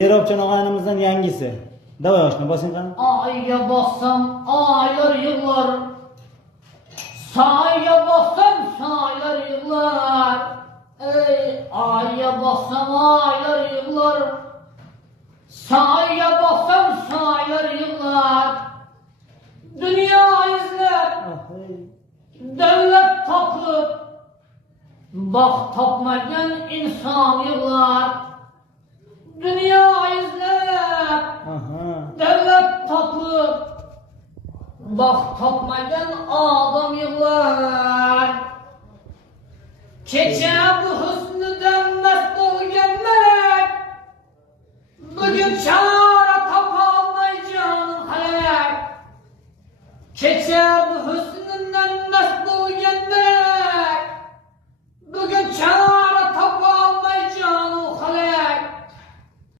Yeropcan ağaynımızdan yangisi. Davay aşkına basın kan. Ay'a bassam aylar yıllar, Sa'ya bassam saylar yıllar. Ey Ay'a bassam aylar yıllar, Sa'ya bassam saylar yıllar. Dünya izler, devlet tapıp, bak tapmayan insan yıllar. Dünya izler, devlet tapıp, bak tapmayan adam yıllar. Keçe bu